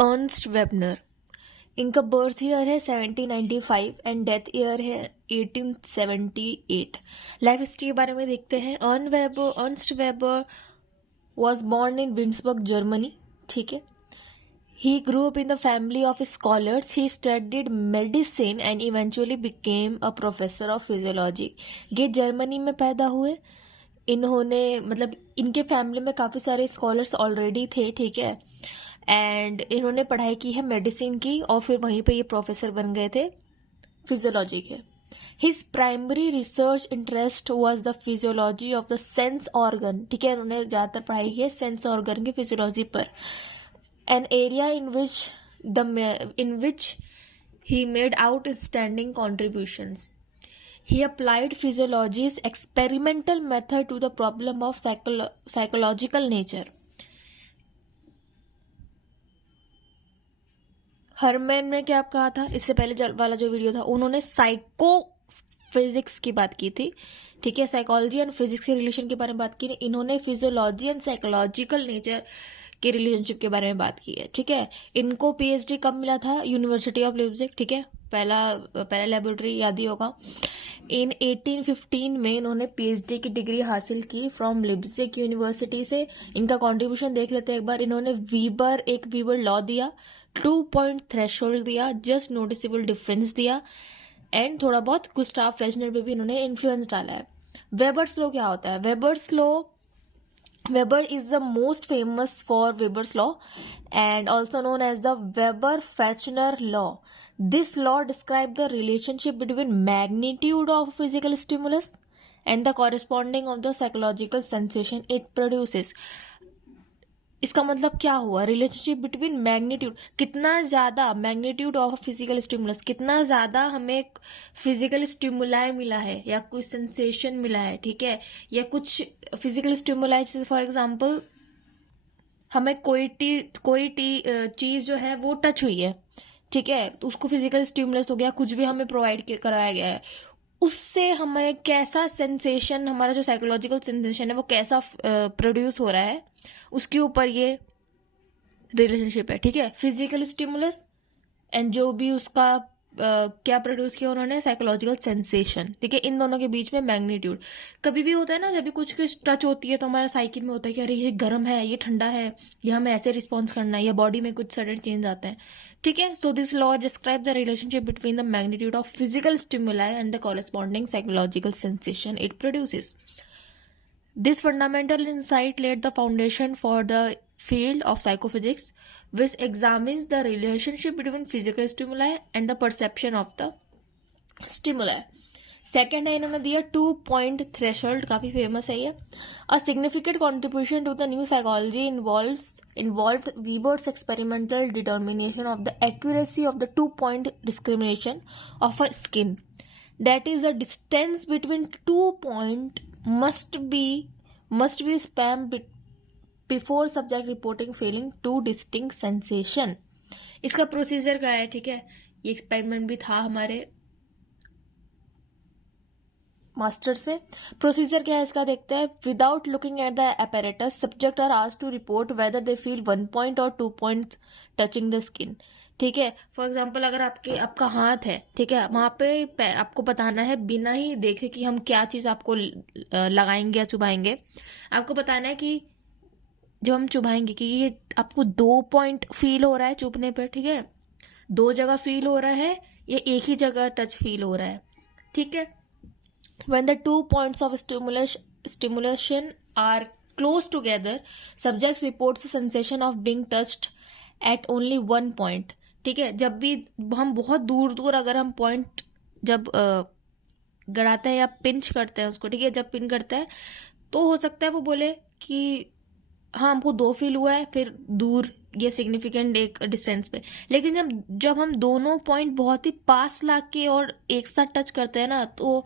Ernst वेबनर। इनका birth year है 1795 and death year है 1878। लाइफ हिस्ट्री के बारे में देखते हैं। Ernst Weber was born in Wittenberg, Germany. ठीक है। He grew up in the family of scholars. He studied medicine and eventually became a professor of physiology. ये जर्मनी में पैदा हुए। इन्होंने मतलब इनके फैमिली में काफ़ी सारे स्कॉलर्स ऑलरेडी थे। ठीक है। एंड इन्होंने पढ़ाई की है मेडिसिन की और फिर वहीं पे ये प्रोफेसर बन गए थे फिजियोलॉजी के। His primary research interest was the physiology of the sense organ. ठीक है। इन्होंने ज़्यादातर पढ़ाई की है सेंस ऑर्गन की फिजियोलॉजी पर। An area in which he made outstanding contributions. He applied physiology's experimental method to the problem of psychological nature. हरमैन ने क्या कहा था इससे पहले वाला जो वीडियो था, उन्होंने साइको फिजिक्स की बात की थी। ठीक है। साइकोलॉजी एंड फिजिक्स के रिलेशन के बारे में बात की। इन्होंने फिजियोलॉजी एंड साइकोलॉजिकल नेचर के रिलेशनशिप के बारे में बात की है। ठीक है। इनको पीएचडी कब मिला था? University of Leipzig. ठीक है। पहला लेबोरेटरी याद ही होगा। इन 1815 में इन्होंने पीएचडी की डिग्री हासिल की फ्रॉम लिप्जिग यूनिवर्सिटी से। इनका कंट्रीब्यूशन देख लेते हैं एक बार। इन्होंने एक वीबर लॉ दिया, 2 पॉइंट थ्रेशोल्ड दिया, जस्ट नोटिसेबल डिफरेंस दिया एंड थोड़ा बहुत गुस्टाव फ्लेचनर पे भी इन्होंने इन्फ्लुएंस डाला है। वेबर्स लॉ क्या होता है? Weber is the most famous for Weber's law and also known as the Weber-Fechner law. This law describes the relationship between magnitude of physical stimulus and the corresponding of the psychological sensation it produces. इसका मतलब क्या हुआ? Relationship between magnitude, कितना ज़्यादा magnitude of physical stimulus, कितना ज़्यादा हमें physical stimuli मिला है या कुछ सेंसेशन मिला है। ठीक है। या कुछ फिजिकल स्टिमुलाई, जैसे फॉर एग्जांपल हमें कोई चीज़ जो है वो टच हुई है। ठीक है। तो उसको फिजिकल स्टिमुलस हो गया, कुछ भी हमें प्रोवाइड कराया गया है, उससे हमें कैसा सेंसेशन, हमारा जो साइकोलॉजिकल सेंसेशन है वो कैसा प्रोड्यूस हो रहा है, उसके ऊपर ये रिलेशनशिप है। ठीक है। फिजिकल स्टिमुलस एंड जो भी उसका क्या प्रोड्यूस किया उन्होंने, साइकोलॉजिकल सेंसेशन। ठीक है। इन दोनों के बीच में मैग्नीट्यूड। कभी भी होता है ना, जब भी कुछ टच होती है तो हमारा साइकिल में होता है कि अरे ये गर्म है, ये ठंडा है, या हमें ऐसे रिस्पॉन्स करना है, या बॉडी में कुछ सडन चेंज आते हैं। ठीक है। So this law describe the relationship between the magnitude of physical stimuli and the corresponding psychological sensation it produces. This fundamental insight laid the foundation for the field of psychophysics, which examines the relationship between physical stimuli and the perception of the stimuli. Second है इन्होंने दिया 2 point threshold, काफ़ी famous है ये. A significant contribution to the new psychology involved Weber's experimental determination of the accuracy of the 2-point discrimination of a skin. That is, the distance between 2 points must be spanned before subject reporting feeling two distinct sensation. इसका procedure क्या है? ठीक है। ये experiment भी था हमारे masters में। प्रोसीजर क्या है इसका देखते हैं. Without looking at the apparatus, subject are asked to report whether they feel 1 point और 2 point टचिंग द स्किन. ठीक है। फॉर एग्जाम्पल अगर आपका हाथ है, ठीक है, वहाँ पे आपको बताना है बिना ही देखे कि हम क्या चीज़ आपको लगाएंगे या चुभाएंगे. आपको बताना है कि जब हम चुभाएंगे कि ये आपको 2 पॉइंट फील हो रहा है चुभने पर. ठीक है। 2 जगह फील हो रहा है या एक ही जगह टच फील हो रहा है. ठीक है. When the 2 points of stimulation are close together, subject reports a sensation of being touched at only 1 point. ठीक है. जब भी हम बहुत दूर अगर हम पॉइंट जब गड़ाते हैं या पिंच करते हैं उसको, ठीक है, जब पिन करते हैं तो हो सकता है वो बोले कि हाँ हमको 2 फील हुआ है, फिर दूर ये सिग्निफिकेंट एक डिस्टेंस पे. लेकिन जब हम दोनों पॉइंट बहुत ही पास लाके और एक साथ टच करते हैं ना, तो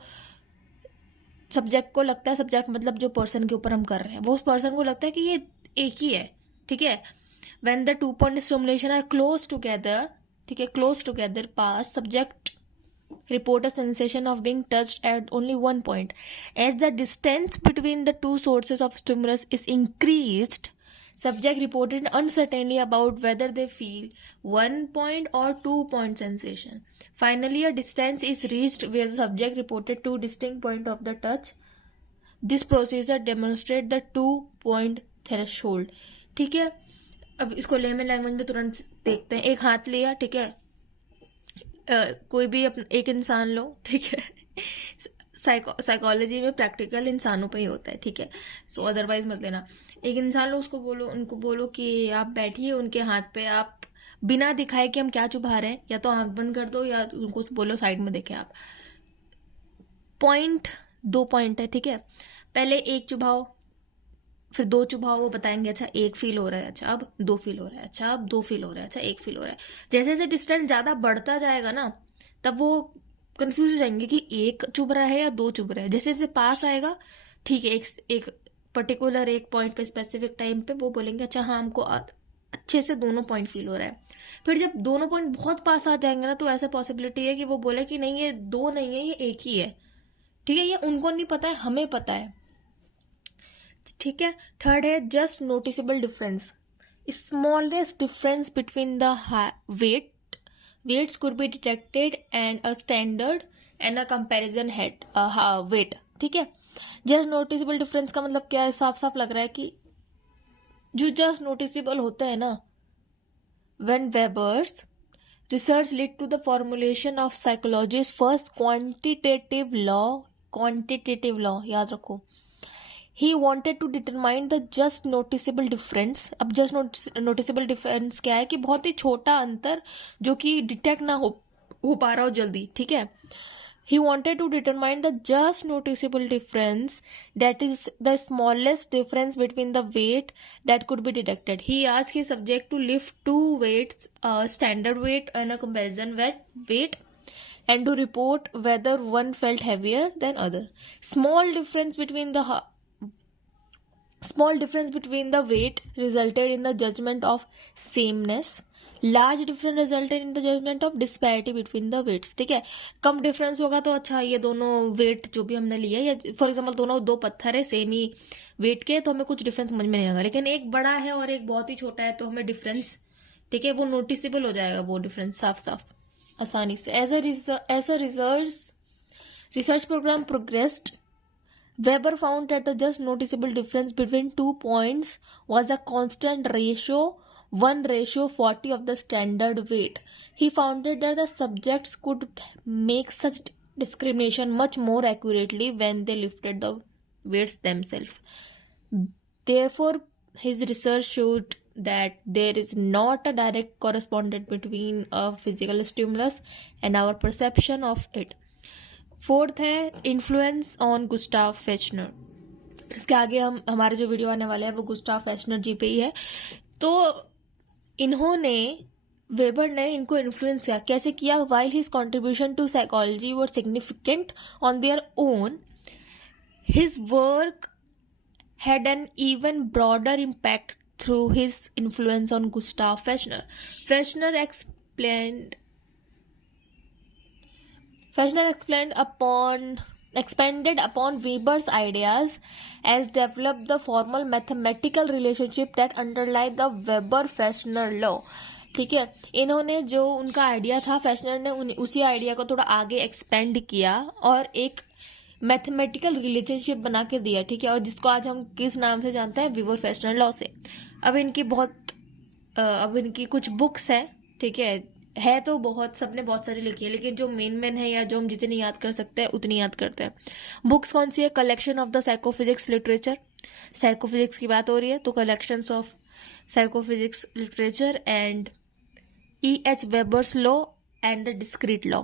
सब्जेक्ट को लगता है, सब्जेक्ट मतलब जो पर्सन के ऊपर हम कर रहे हैं, वो उस पर्सन को लगता है कि ये एक ही है. ठीक है. When the 2 point stimulation are close together, ठीक है, close together pass, subject report a sensation of being touched at only 1 point. As the distance between the two sources of stimulus is increased, Subject reported uncertainty about whether they feel 1 point or 2 point sensation. Finally, a distance is reached where the subject reported 2 distinct points of the touch. This procedure demonstrates the 2 point threshold. ठीक है, अब इसको layman language में तुरंत देखते हैं. एक हाथ लिया, ठीक है, कोई भी एक इंसान लो, ठीक है. साइकोलॉजी में प्रैक्टिकल इंसानों पे ही होता है, ठीक है. सो अदरवाइज मत लेना. एक इंसान लो, उसको बोलो, उनको बोलो कि आप बैठिए, उनके हाथ पे आप बिना दिखाए कि हम क्या चुभा रहे हैं, या तो आंख बंद कर दो या उनको बोलो साइड में देखें आप. पॉइंट 2 पॉइंट है, ठीक है. पहले एक चुभाओ, फिर 2 चुभाओ, वो बताएंगे अच्छा 1 फील हो रहा है, अच्छा अब 2 फील हो रहा है, अच्छा अब 2 फील हो रहा है, अच्छा 1 फील हो रहा है. जैसे जैसे डिस्टेंस ज़्यादा बढ़ता जाएगा ना, तब वो कंफ्यूज हो जाएंगे कि 1 चुभ रहा है या 2 चुभ रहा है. जैसे जैसे पास आएगा, ठीक है, एक पर्टिकुलर एक पॉइंट पे स्पेसिफिक टाइम पे वो बोलेंगे अच्छा हाँ हमको अच्छे से दोनों पॉइंट फील हो रहा है. फिर जब दोनों पॉइंट बहुत पास आ जाएंगे ना, तो ऐसा पॉसिबिलिटी है कि वो बोले कि नहीं ये 2 नहीं है, ये 1 ही है. ठीक है, ये उनको नहीं पता है, हमें पता है. ठीक है. थर्ड है just noticeable difference. Smallest difference between the weights could be detected and a standard and a comparison head weight. ठीक है. जस्ट नोटिसेबल डिफरेंस का मतलब क्या है? साफ साफ लग रहा है कि जो जस्ट नोटिसेबल होता है ना, when Weber's research led to the formulation of psychology's first quantitative law, याद रखो. He wanted to determine the just noticeable difference. अब just noticeable difference क्या है? कि बहुत ही छोटा अंतर जो कि डिटेक्ट ना हो पा रहा हो जल्दी. ठीक है. He wanted to determine the just noticeable difference, that is the smallest difference between the weight that could be detected. He asked his subject to lift 2 weights, standard weight and a comparison weight, and to report whether one felt heavier than other. Small difference between the weight resulted in the judgment of sameness. Large difference resulted in the judgment of disparity between the weights. ठीक है. कम difference होगा तो अच्छा ये दोनों wait जो भी हमने लिया, या फॉर एग्जांपल दोनों 2 पत्थर है सेम ही वेट के, तो हमें कुछ डिफरेंस समझ में नहीं आएगा. लेकिन एक बड़ा है और एक बहुत ही छोटा है, तो हमें डिफरेंस, ठीक है, वो नोटिसेबल हो जाएगा, वो डिफरेंस साफ साफ आसानी से. As a research programme progressed, Weber found that the just noticeable difference between 2 points was a constant ratio 1:40 of the standard weight. He found that the subjects could make such discrimination much more accurately when they lifted the weights themselves. Therefore, his research showed that there is not a direct correspondence between a physical stimulus and our perception of it. Fourth है influence on Gustav Fechner. इसके आगे हमारे जो video आने वाले हैं वो गुस्टाव Fechner जी पे ही है. तो इन्होंने, वेबर ने इनको इन्फ्लुएंस किया. कैसे किया? While his contribution to psychology were significant on their own, his work had an even broader impact through his influence on Gustav Fechner. Fechner expanded upon Weber's ideas as developed the formal mathematical relationship that underlie the Weber-Fechner law. ठीक है. इन्होंने जो उनका idea था, freshener ने उसी idea को थोड़ा आगे एक्सपेंड किया और एक मैथमेटिकल रिलेशनशिप बना के दिया. ठीक है. और जिसको आज हम किस नाम से जानते हैं? वीबर-फेशनर लॉ से. अब इनकी कुछ बुक्स हैं. ठीक है तो बहुत, सबने बहुत सारी लिखी है, लेकिन जो मेन है या जो हम जितनी याद कर सकते हैं उतनी याद करते हैं. बुक्स कौन सी है? Collection of the psychophysics literature. Psychophysics की बात हो रही है तो collections of psychophysics literature and E.H. Weber's law and the discrete law.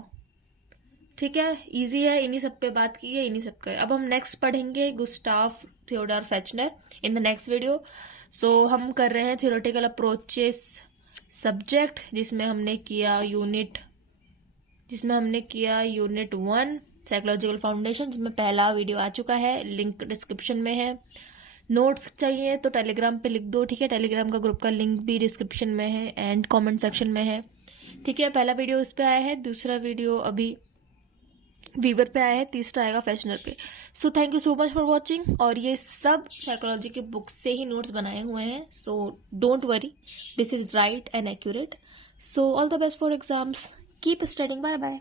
ठीक है. इजी है, इन्हीं सब पे बात की है, इन्हीं सब का. अब हम नेक्स्ट पढ़ेंगे Gustav Theodor Fechner in the next video. So हम कर रहे हैं थियोरेटिकल अप्रोचेस सब्जेक्ट, जिसमें हमने किया यूनिट 1 साइकोलॉजिकल फाउंडेशन, जिसमें पहला वीडियो आ चुका है, लिंक डिस्क्रिप्शन में है. नोट्स चाहिए तो टेलीग्राम पे लिख दो. ठीक है. टेलीग्राम का ग्रुप का लिंक भी डिस्क्रिप्शन में है एंड कमेंट सेक्शन में है. ठीक है. पहला वीडियो उस पर आया है, दूसरा वीडियो अभी वीवर पे आया है, तीसरा आएगा फैशनर पे। So thank you so much for watching. और ये सब साइकोलॉजी के बुक से ही नोट्स बनाए हुए हैं, so don't worry, this is right and accurate. So all the best for exams, keep studying, bye bye.